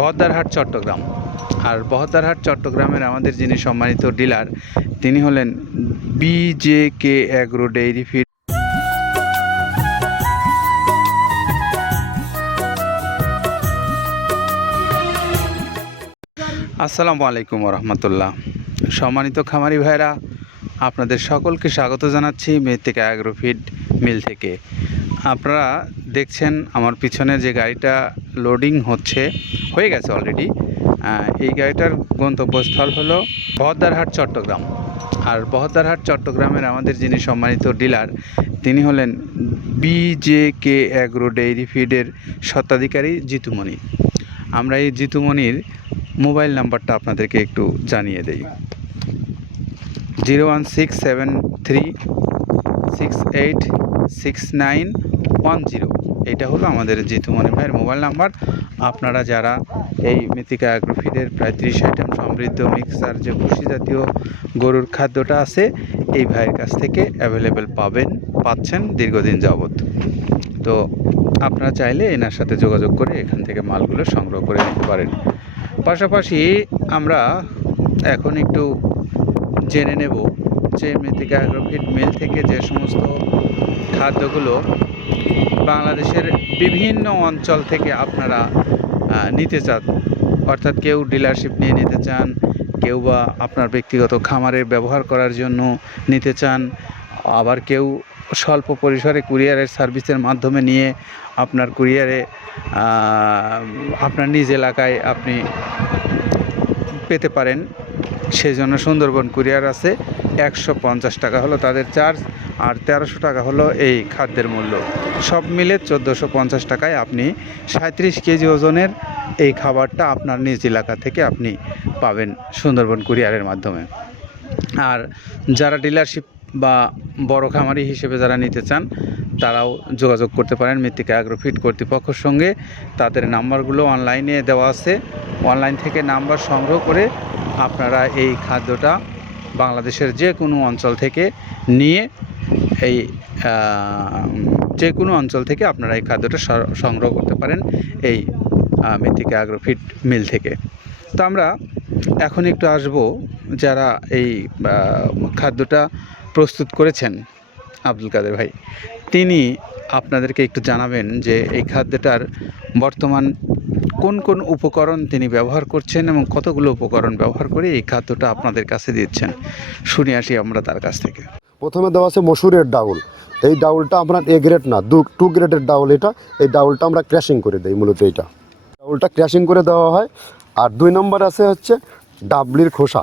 বহদ্দারহাট, চট্টগ্রাম। আর বহদ্দারহাট, চট্টগ্রামের আমাদের যিনি সম্মানিত ডিলার, তিনি হলেন বিজে কে অ্যাগ্রো ডেইরি ফিড আসসালামু আলাইকুম রহমতুল্লাহ সম্মানিত খামারি ভাইরা, আপনাদের সকলকে স্বাগত জানাচ্ছি মেত্তিকা অ্যাগ্রোফিড মিল থেকে। আপনারা দেখছেন আমার পিছনে যে গাড়িটা লোডিং হচ্ছে, হয়ে গেছে অলরেডি এই গাড়িটার গন্তব্যস্থল হলো বহদ্দারহাট, চট্টগ্রাম। আর বহদ্দারহাট, চট্টগ্রামের আমাদের যিনি সম্মানিত ডিলার তিনি হলেন বিজে কে অ্যাগ্রো ডেইরি ফিডের স্বত্বাধিকারী জিতুমণি। আমরা এই জিতুমণির মোবাইল নাম্বারটা আপনাদেরকে একটু জানিয়ে দেই। Zero one six seven three six eight six nine one zero এটা হলো আমাদের জিতুমণি ভাইয়ের মোবাইল নাম্বার। আপনারা যারা এই মৃত্তিকা অ্যাগ্রোফিডের প্রায় ত্রিশ আইটেম সমৃদ্ধ মিক্সার যে ভুসি জাতীয় গরুর খাদ্যটা আছে, এই ভাইয়ের কাছ থেকে অ্যাভেলেবেল পাবেন, পাচ্ছেন দীর্ঘদিন যাবৎ। তো আপনারা চাইলে এনার সাথে যোগাযোগ করে এখান থেকে মালগুলো সংগ্রহ করে নিতে পারেন। পাশাপাশি আমরা এখন একটু জেনে নেব যে মৃত্তিকা অ্যাগ্রোফিড মিল থেকে যে সমস্ত খাদ্যগুলো বাংলাদেশের বিভিন্ন অঞ্চল থেকে আপনারা নিতে চান। অর্থাৎ কেউ ডিলারশিপ নিয়ে নিতে চান, কেউ বা আপনার ব্যক্তিগত খামারে ব্যবহার করার জন্য নিতে চান, আবার কেউ স্বল্প পরিসরে কুরিয়ারের সার্ভিসের মাধ্যমে নিয়ে আপনার কুরিয়ারে আপনার নিজ এলাকায় আপনি পেতে পারেন। সেজন্য সুন্দরবন কুরিয়ার আছে। একশো পঞ্চাশ টাকা হলো তাদের চার্জ আর তেরোশো টাকা হলো এই খাদ্যের মূল্য। সব মিলে চোদ্দোশো পঞ্চাশ টাকায় আপনি সাঁত্রিশ কেজি ওজনের এই খাবারটা আপনার নিজ এলাকা থেকে আপনি পাবেন সুন্দরবন কুরিয়ারের মাধ্যমে। আর যারা ডিলারশিপ বা বড় খামারি হিসেবে যারা নিতে চান, তারাও যোগাযোগ করতে পারেন মৃত্তিকা অ্যাগ্রোফিট কর্তৃপক্ষের সঙ্গে। তাদের নাম্বারগুলো অনলাইনে দেওয়া আছে। অনলাইন থেকে নাম্বার সংগ্রহ করে আপনারা এই খাদ্যটা বাংলাদেশের যে কোনো অঞ্চল থেকে নিয়ে এই যে কোনো অঞ্চল থেকে আপনারা এই খাদ্যটা সংগ্রহ করতে পারেন এই মৃত্তিকা অ্যাগ্রোফিট মিল থেকে। তো আমরা এখন একটু আসব যারা এই খাদ্যটা প্রস্তুত করেছেন আব্দুল কাদের ভাই। তিনি আপনাদেরকে একটু জানাবেন যে এই খাদ্যটার বর্তমান কোন কোন উপকরণ তিনি ব্যবহার করছেন এবং কতগুলো উপকরণ ব্যবহার করে এই খাদ্যটা আপনাদের কাছে দিচ্ছেন। শুনে আসি আমরা তার কাছ থেকে। প্রথমে দেওয়া আছে মসুরের ডাউল। এই ডাউলটা আপনার এ গ্রেড না, দু টু গ্রেডের ডাউল এটা। এই ডাউলটা আমরা ক্র্যাশিং করে দিই মূলত এইটা ডাউলটা ক্র্যাশিং করে দেওয়া হয়। আর দুই নম্বর আছে হচ্ছে ডাবলির খোসা।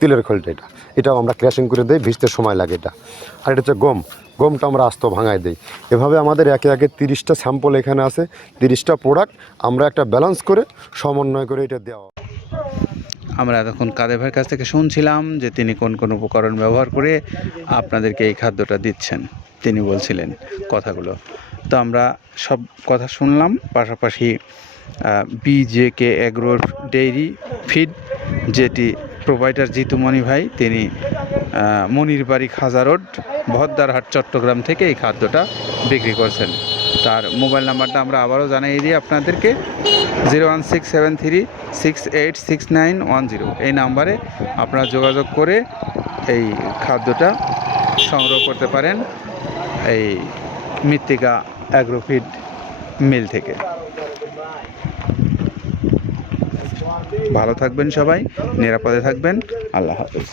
তিলের খোলটা এটা। এটাও আমরা ক্র্যাশিং করে দিই, ভিজতে সময় লাগে এটা। আর এটা হচ্ছে গম। গমটা আমরা আস্ত ভাঙায় দিই। এভাবে আমাদের একে একে তিরিশটা স্যাম্পল এখানে আছে, তিরিশটা প্রোডাক্ট আমরা একটা ব্যালেন্স করে সমন্বয় করে এটা দেওয়া। আমরা এতক্ষণ কাদের ভাইয়ের কাছ থেকে শুনছিলাম যে তিনি কোন কোন উপকরণ ব্যবহার করে আপনাদেরকে এই খাদ্যটা দিচ্ছেন। তিনি বলছিলেন কথাগুলো। তো আমরা সব কথা শুনলাম, পাশাপাশি বিজেকে অ্যাগ্রোর ডেইরি ফিড যেটি প্রোভাইডার জিতু মণি ভাই, তিনি মনির বাড়ি খাজা রোড, ভদ্দারহাট, চট্টগ্রাম থেকে এই খাদ্যটা বিক্রি করছেন। তার মোবাইল নাম্বারটা আমরা আবারও জানিয়ে দিই আপনাদেরকে, zero one six seven three six eight six nine one zero. এই নাম্বারে আপনারা যোগাযোগ করে এই খাদ্যটা সংগ্রহ করতে পারেন এই মৃত্তিকা অ্যাগ্রোফিড মিল থেকে। ভালো থাকবেন সবাই নিরাপদে থাকবেন। আল্লাহ হাফেজ।